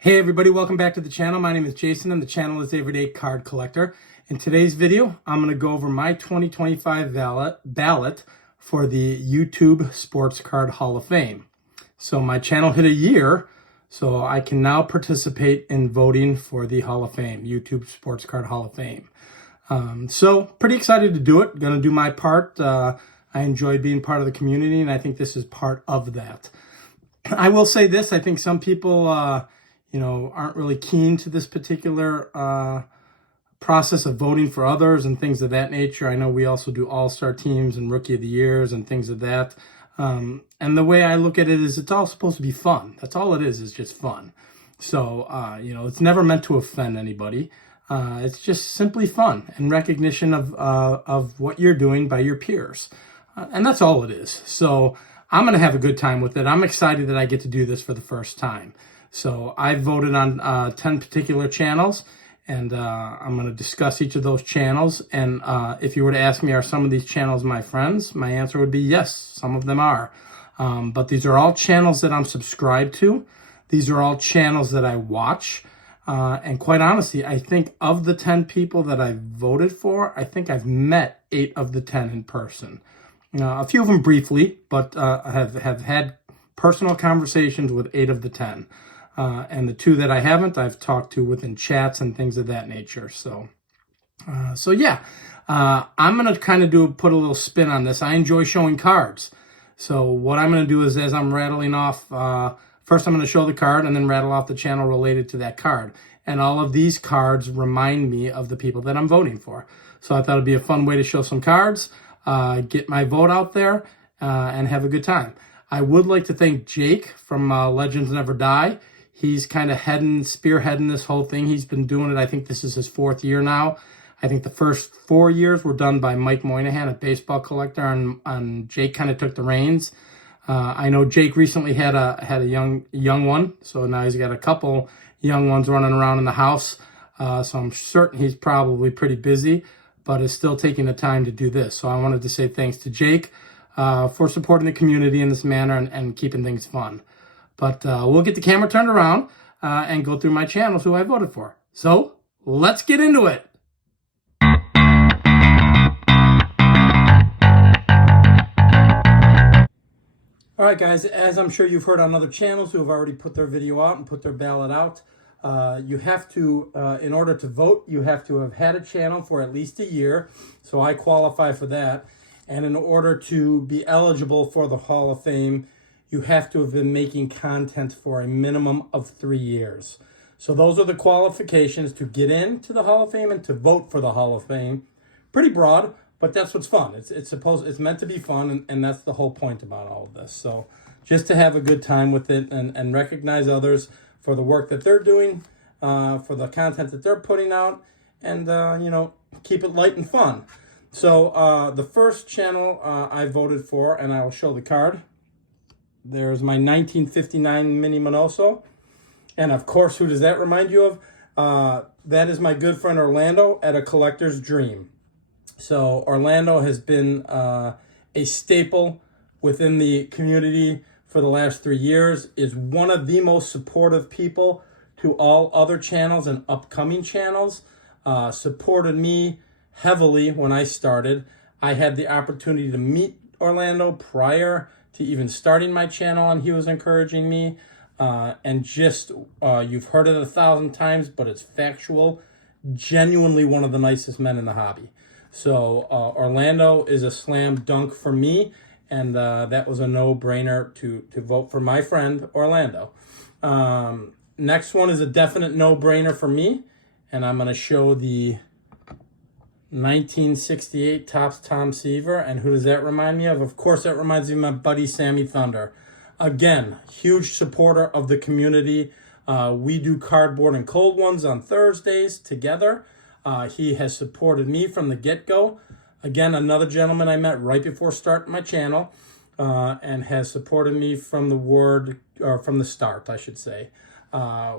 Hey everybody, welcome back to the channel. My name is Jason and the channel is Everyday Card Collector. In today's video, I'm going to go over my 2025 ballot for the YouTube Sports Card Hall of Fame. So my channel hit a year, so I can now participate in voting for the Hall of Fame, YouTube Sports Card Hall of Fame. So pretty excited to do it. Going to do my part. I enjoy being part of the community and I think this is part of that. I will say this, I think some people aren't really keen to this particular process of voting for others and things of that nature. I know we also do all-star teams and rookie of the years and things of that. And the way I look at it is it's all supposed to be fun. That's all it is just fun. So, it's never meant to offend anybody. It's just simply fun and recognition of what you're doing by your peers. And that's all it is. So I'm going to have a good time with it. I'm excited that I get to do this for the first time. So I voted on 10 particular channels, and I'm going to discuss each of those channels. And if you were to ask me, are some of these channels my friends? My answer would be yes, some of them are. But these are all channels that I'm subscribed to. These are all channels that I watch. And quite honestly, I think of the 10 people that I voted for, I think I've met 8 of the 10 in person. A few of them briefly, but have had personal conversations with 8 of the 10. And the 2 that I haven't, I've talked to within chats and things of that nature. So yeah, I'm going to kind of put a little spin on this. I enjoy showing cards. So what I'm going to do is as I'm rattling off, first I'm going to show the card and then rattle off the channel related to that card. And all of these cards remind me of the people that I'm voting for. So I thought it'd be a fun way to show some cards, get my vote out there, and have a good time. I would like to thank Jake from Legends Never Die. He's kind of spearheading this whole thing. He's been doing it. I think this is his 4th year now. I think the first 4 years were done by Mike Moynihan, a baseball collector, and Jake kind of took the reins. I know Jake recently had a young one, so now he's got a couple young ones running around in the house. So I'm certain he's probably pretty busy, but is still taking the time to do this. So I wanted to say thanks to Jake for supporting the community in this manner and keeping things fun. But we'll get the camera turned around and go through my channels who I voted for. So let's get into it. All right, guys, as I'm sure you've heard on other channels who have already put their video out and put their ballot out, you have to, in order to vote, you have to have had a channel for at least a year. So I qualify for that. And in order to be eligible for the Hall of Fame, you have to have been making content for a minimum of 3 years. So those are the qualifications to get into the Hall of Fame and to vote for the Hall of Fame. Pretty broad, but that's what's fun. It's meant to be fun, and that's the whole point about all of this. So just to have a good time with it and recognize others for the work that they're doing, for the content that they're putting out, and keep it light and fun. So the first channel I voted for, and I will show the card. There's my 1959 Mini Minoso. And of course, who does that remind you of? That is my good friend Orlando at A Collector's Dream. So Orlando has been a staple within the community for the last 3 years, is one of the most supportive people to all other channels and upcoming channels, supported me heavily when I started. I had the opportunity to meet Orlando prior to even starting my channel, and he was encouraging me. And just, you've heard it 1,000 times, but it's factual. Genuinely one of the nicest men in the hobby. So Orlando is a slam dunk for me, and that was a no-brainer to vote for my friend Orlando. Next one is a definite no-brainer for me, and I'm going to show the 1968 Topps Tom Seaver. And who does that remind me of? Of course, that reminds me of my buddy Sammy Thunder. Again, huge supporter of the community. We do cardboard and cold ones on Thursdays together. He has supported me from the get-go. Again, another gentleman I met right before starting my channel, and has supported me from the start, I should say.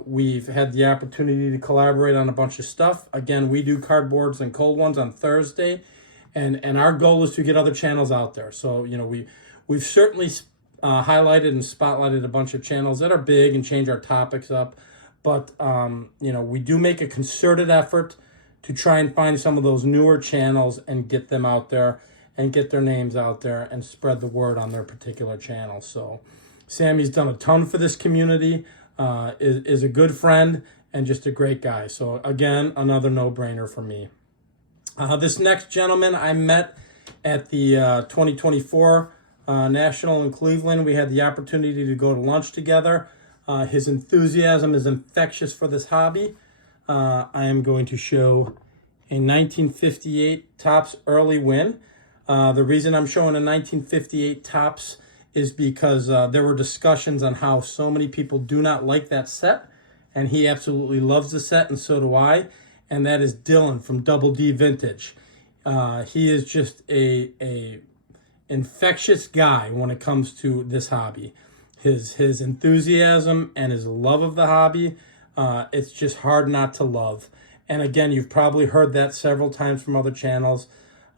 We've had the opportunity to collaborate on a bunch of stuff. Again, we do cardboards and cold ones on Thursday, and our goal is to get other channels out there. So, we've certainly highlighted and spotlighted a bunch of channels that are big and change our topics up. But, we do make a concerted effort to try and find some of those newer channels and get them out there and get their names out there and spread the word on their particular channel. So Sammy's done a ton for this community, is a good friend and just a great guy. So again, another no-brainer for me. This next gentleman I met at the 2024 National in Cleveland. We had the opportunity to go to lunch together. His enthusiasm is infectious for this hobby. I am going to show a 1958 Topps early win. The reason I'm showing a 1958 Topps is because there were discussions on how so many people do not like that set, and he absolutely loves the set, and so do I. And that is Dylan from Double D Vintage. He is just a infectious guy when it comes to this hobby. His enthusiasm and his love of the hobby, it's just hard not to love. And again, you've probably heard that several times from other channels.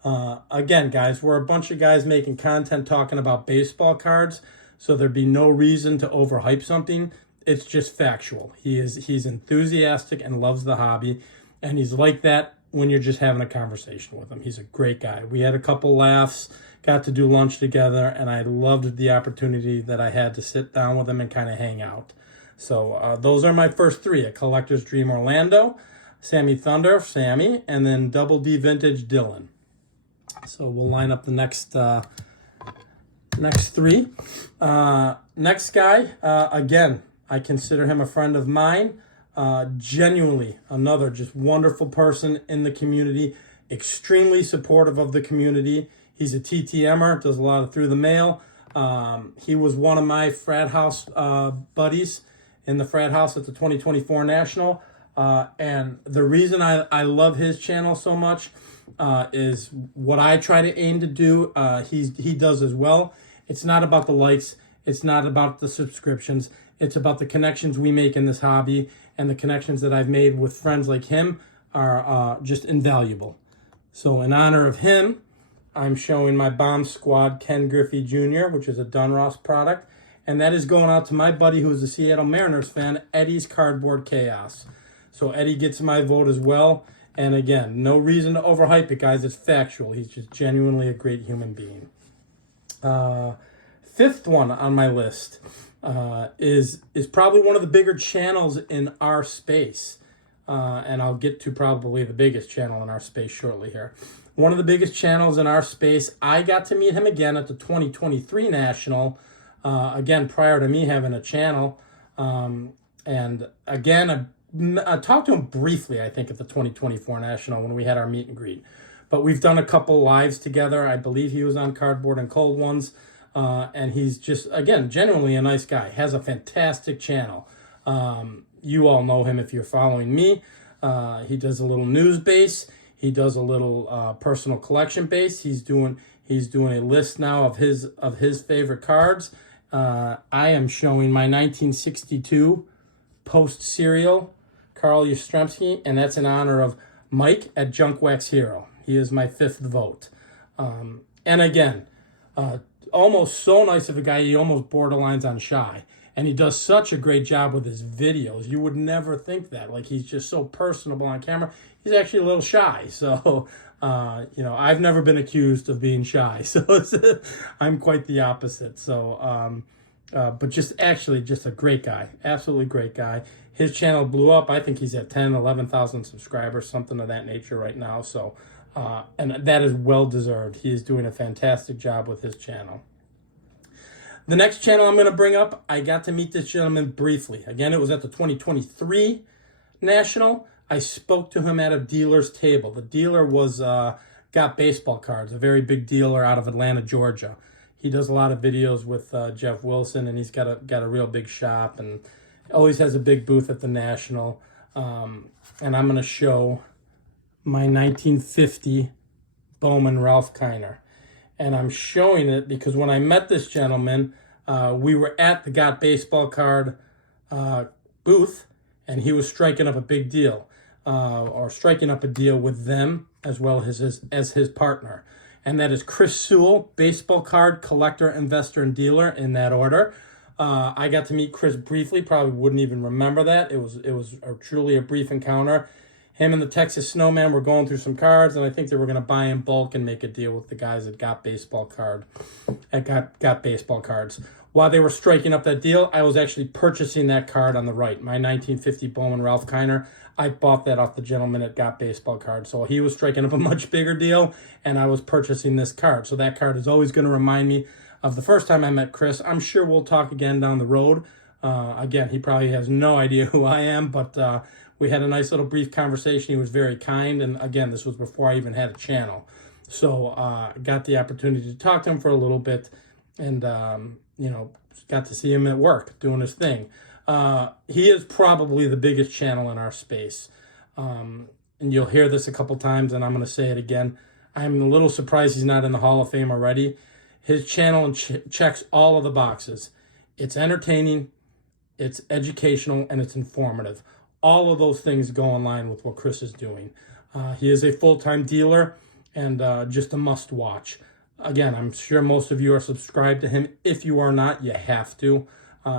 Again, guys, we're a bunch of guys making content talking about baseball cards, so there'd be no reason to overhype something. It's just factual. He's enthusiastic and loves the hobby, and he's like that when you're just having a conversation with him. He's a great guy. We had a couple laughs, got to do lunch together, and I loved the opportunity that I had to sit down with him and kind of hang out. So those are my first three: A Collector's Dream Orlando, Sammy Thunder, Sammy, and then Double D Vintage Dylan. So we'll line up the next three. Next guy, again, I consider him a friend of mine. Genuinely another just wonderful person in the community, extremely supportive of the community. He's a TTMer, does a lot of through the mail. He was one of my frat house buddies in the frat house at the 2024 National. And the reason I love his channel so much is what I try to aim to do. He does as well. It's not about the likes. It's not about the subscriptions. It's about the connections we make in this hobby, and the connections that I've made with friends like him are just invaluable. So in honor of him, I'm showing my Bomb Squad Ken Griffey Jr., which is a Dunross product, and that is going out to my buddy who's a Seattle Mariners fan, Eddy's Cardboard Chaos. So Eddy gets my vote as well. And again, no reason to overhype it, guys. It's factual. He's just genuinely a great human being. Fifth one on my list is probably one of the bigger channels in our space. And I'll get to probably the biggest channel in our space shortly here. One of the biggest channels in our space. I got to meet him again at the 2023 National, again, prior to me having a channel. And again, I talked to him briefly, I think, at the 2024 National when we had our meet and greet. But we've done a couple lives together. I believe he was on Cardboard and Cold Ones. And he's just, again, genuinely a nice guy. Has a fantastic channel. You all know him if you're following me. He does a little news base. He does a little personal collection base. He's doing a list now of his favorite cards. I am showing my 1962 Post Serial Carl Yastrzemski, and that's in honor of Mike at Junk Wax Hero. He is my fifth vote. And again, almost so nice of a guy, he almost borderlines on shy. And he does such a great job with his videos. You would never think that. Like, he's just so personable on camera. He's actually a little shy. So, I've never been accused of being shy. So I'm quite the opposite. So, but just a great guy. Absolutely great guy. His channel blew up. I think he's at 10, 11,000 subscribers, something of that nature right now. So, and that is well-deserved. He is doing a fantastic job with his channel. The next channel I'm going to bring up, I got to meet this gentleman briefly. Again, it was at the 2023 National. I spoke to him at a dealer's table. The dealer was Got Baseball Cards, a very big dealer out of Atlanta, Georgia. He does a lot of videos with Jeff Wilson, and he's got a real big shop, and always has a big booth at the National. And I'm going to show my 1950 Bowman Ralph Kiner. And I'm showing it because when I met this gentleman, we were at the Got Baseball Card booth, and he was striking up a big deal, or striking up a deal with them as well as his partner. And that is Chris Sewell, baseball card collector, investor, and dealer, in that order. I got to meet Chris briefly, probably wouldn't even remember that. It was truly a brief encounter. Him and the Texas Snowman were going through some cards, and I think they were going to buy in bulk and make a deal with the guys that got baseball cards. While they were striking up that deal, I was actually purchasing that card on the right, my 1950 Bowman Ralph Kiner. I bought that off the gentleman that got baseball cards. So he was striking up a much bigger deal, and I was purchasing this card. So that card is always going to remind me of the first time I met Chris. I'm sure we'll talk again down the road. Again, he probably has no idea who I am, but we had a nice little brief conversation. He was very kind, and again, this was before I even had a channel. So I got the opportunity to talk to him for a little bit, and got to see him at work doing his thing. He is probably the biggest channel in our space. And you'll hear this a couple times, and I'm going to say it again. I'm a little surprised he's not in the Hall of Fame already. His channel checks all of the boxes. It's entertaining, it's educational, and it's informative. All of those things go in line with what Chris is doing. He is a full-time dealer and just a must-watch. Again, I'm sure most of you are subscribed to him. If you are not, you have to.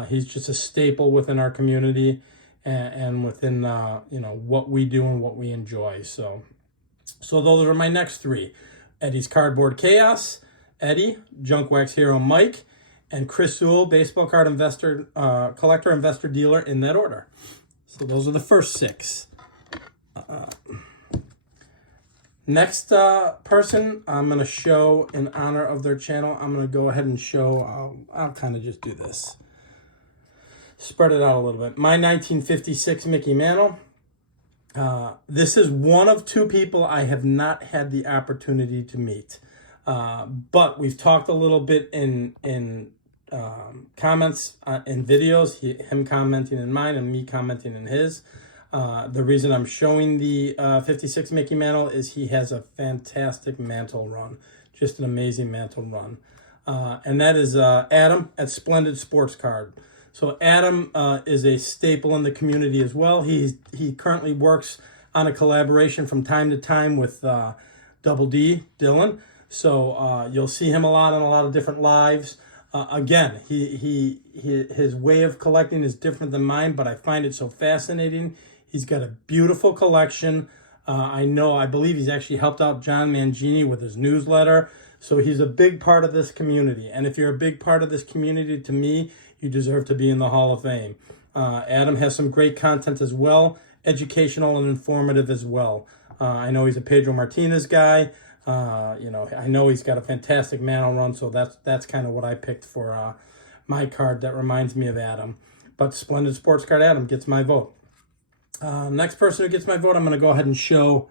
He's just a staple within our community and within what we do and what we enjoy. So those are my next three: Eddy's Cardboard Chaos, Eddy, Junk Wax Hero Mike, and Chris Sewell, baseball card investor, collector, investor, dealer, in that order. So those are the first six. Next person I'm going to show in honor of their channel, I'm going to go ahead and show, I'll kind of just do this. Spread it out a little bit. My 1956 Mickey Mantle. This is one of two people I have not had the opportunity to meet. But we've talked a little bit in comments in videos, him commenting in mine and me commenting in his. The reason I'm showing the 56 Mickey Mantle is he has a fantastic mantle run. Just an amazing mantle run. And that is Adam at Splendid Sports Card. So Adam is a staple in the community as well. He currently works on a collaboration from time to time with Double D, Dylan. So you'll see him a lot on a lot of different lives. Again, his way of collecting is different than mine, but I find it so fascinating. He's got a beautiful collection. I believe he's actually helped out John Mangini with his newsletter. So he's a big part of this community. And if you're a big part of this community, to me, you deserve to be in the Hall of Fame. Adam has some great content as well, educational and informative as well. I know he's a Pedro Martinez guy. I know he's got a fantastic mantle run, so that's kind of what I picked for my card that reminds me of Adam. But Splendid Sports Card Adam gets my vote. Next person who gets my vote, I'm going to go ahead and show.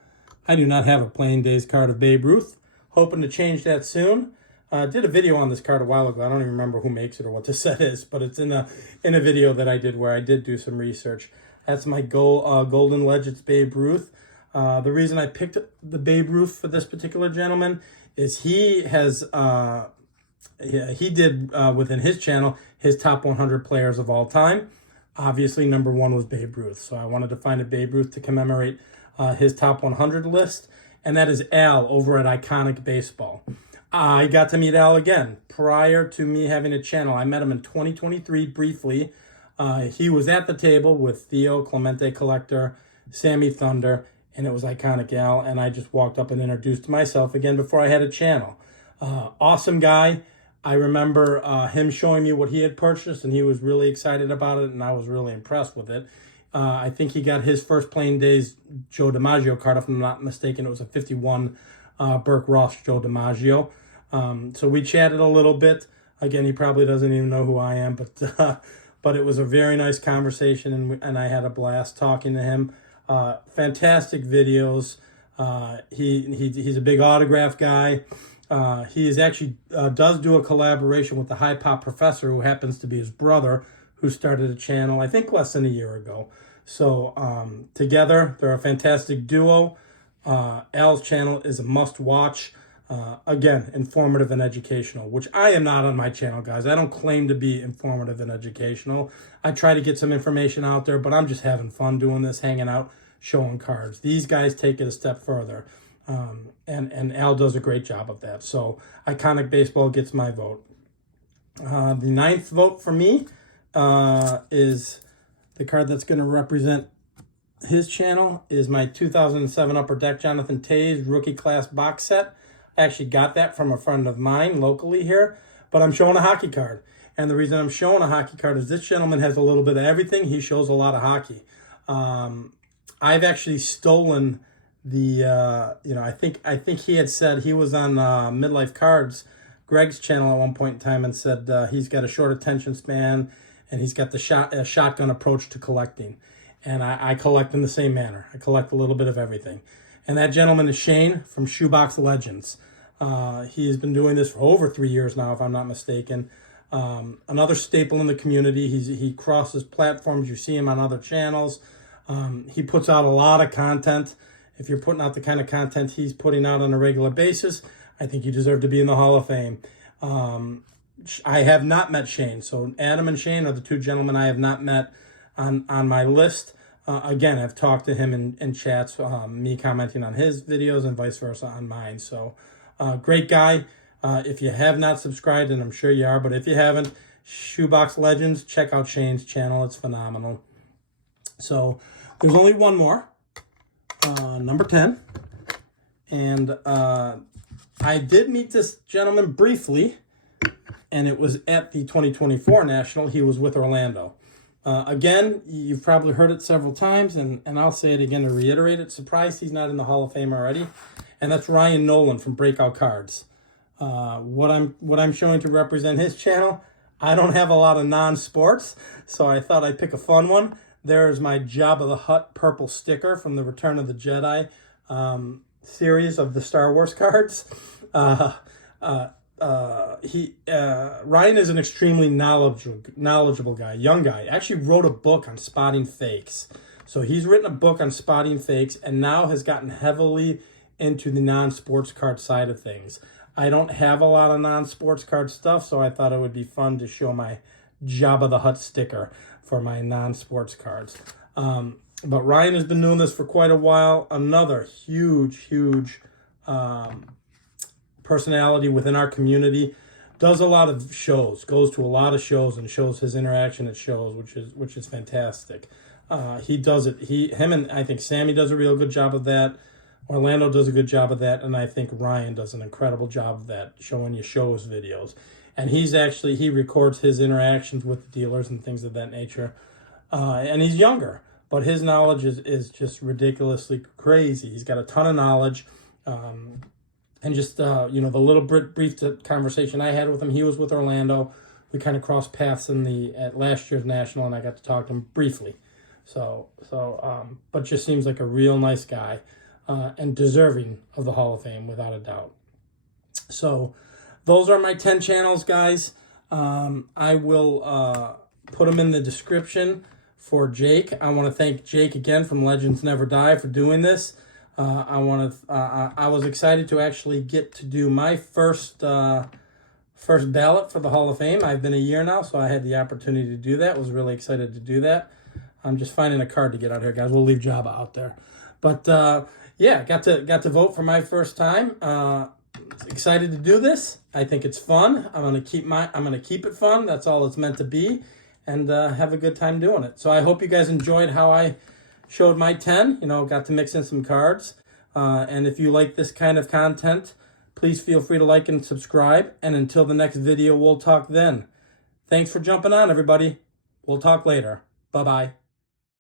I do not have a Playing Days card of Babe Ruth. Hoping to change that soon. I did a video on this card a while ago. I don't even remember who makes it or what the set is, but it's in a video that I did where I did do some research. That's my Golden Legends Babe Ruth. The reason I picked the Babe Ruth for this particular gentleman is he has he did within his channel his top 100 players of all time. Obviously, number one was Babe Ruth, so I wanted to find a Babe Ruth to commemorate his top 100 list, and that is Al over at Iconic Baseball. I got to meet Al again prior to me having a channel. I met him in 2023 briefly. He was at the table with Theo, Clemente Collector, Sammy Thunder, and it was Iconic Al, and I just walked up and introduced myself again before I had a channel. Awesome guy. I remember him showing me what he had purchased, and he was really excited about it, and I was really impressed with it. I think he got his first Playing Days Joe DiMaggio card, if I'm not mistaken. It was a 51 Burke Ross Joe DiMaggio. So we chatted a little bit. Again, he probably doesn't even know who I am, but it was a very nice conversation, and I had a blast talking to him. Fantastic videos. He's a big autograph guy. He is actually does do a collaboration with the High Pop Professor, who happens to be his brother, who started a channel, I think, less than a year ago. So together, they're a fantastic duo. Al's channel is a must-watch. Again, informative and educational, which I am not on my channel, guys. I don't claim to be informative and educational. I try to get some information out there, but I'm just having fun doing this, hanging out, showing cards. These guys take it a step further. And Al does a great job of that. So Iconic Baseball gets my vote. The ninth vote for me, is the card that's going to represent his channel is my 2007 Upper Deck Jonathan Toews rookie class box set. I actually got that from a friend of mine locally here, but I'm showing a hockey card. And the reason I'm showing a hockey card is this gentleman has a little bit of everything. He shows a lot of hockey. I've actually stolen the, I think he had said he was on Midlife Cards, Greg's channel at one point in time, and said he's got a short attention span and he's got the shotgun approach to collecting. And I collect in the same manner. I collect a little bit of everything. And that gentleman is Shane from Shoebox Legends. He has been doing this for over 3 years now, if I'm not mistaken. Another staple in the community. He crosses platforms. You see him on other channels. He puts out a lot of content. If you're putting out the kind of content he's putting out on a regular basis, I think you deserve to be in the Hall of Fame. I have not met Shane. So Adam and Shane are the two gentlemen I have not met on my list. Again, I've talked to him in chats, me commenting on his videos and vice versa on mine. So great guy. If you have not subscribed, and I'm sure you are, but if you haven't, Shoebox Legends, check out Shane's channel. It's phenomenal. So there's only one more, number 10. And I did meet this gentleman briefly, and it was at the 2024 National. He was with Orlando. Again, you've probably heard it several times, and I'll say it again to reiterate it. Surprised he's not in the Hall of Fame already. And that's Ryan Nolan from Breakout Cards. What I'm showing to represent his channel, I don't have a lot of non-sports, so I thought I'd pick a fun one. There's my Jabba the Hutt purple sticker from the Return of the Jedi series of the Star Wars cards. Ryan is an extremely knowledgeable guy, young guy. Actually wrote a book on spotting fakes. So he's written a book on spotting fakes and now has gotten heavily into the non-sports card side of things. I don't have a lot of non-sports card stuff, so I thought it would be fun to show my Jabba the Hutt sticker for my non-sports cards. But Ryan has been doing this for quite a while. Another huge personality within our community. Does a lot of shows, goes to a lot of shows and shows his interaction at shows, which is fantastic. He does it. Him and I think Sammy does a real good job of that. Orlando does a good job of that, and I think Ryan does an incredible job of that, showing you shows videos. And he records his interactions with the dealers and things of that nature. And he's younger, but his knowledge is just ridiculously crazy. He's got a ton of knowledge. And just, the little brief conversation I had with him, he was with Orlando. We kind of crossed paths at last year's National, and I got to talk to him briefly. But just seems like a real nice guy. And deserving of the Hall of Fame, without a doubt. So those are my 10 channels, guys. I will put them in the description for Jake. I want to thank Jake again from Legends Never Die for doing this. I was excited to actually get to do my first ballot for the Hall of Fame. I've been a year now, so I had the opportunity to do that. Was really excited to do that. I'm just finding a card to get out here, guys. We'll leave Jabba out there. But yeah, got to vote for my first time. Excited to do this. I think it's fun. I'm gonna keep it fun. That's all it's meant to be, and have a good time doing it. So I hope you guys enjoyed how I showed my 10. Got to mix in some cards. And if you like this kind of content, please feel free to like and subscribe. And until the next video, we'll talk then. Thanks for jumping on, everybody. We'll talk later. Bye-bye.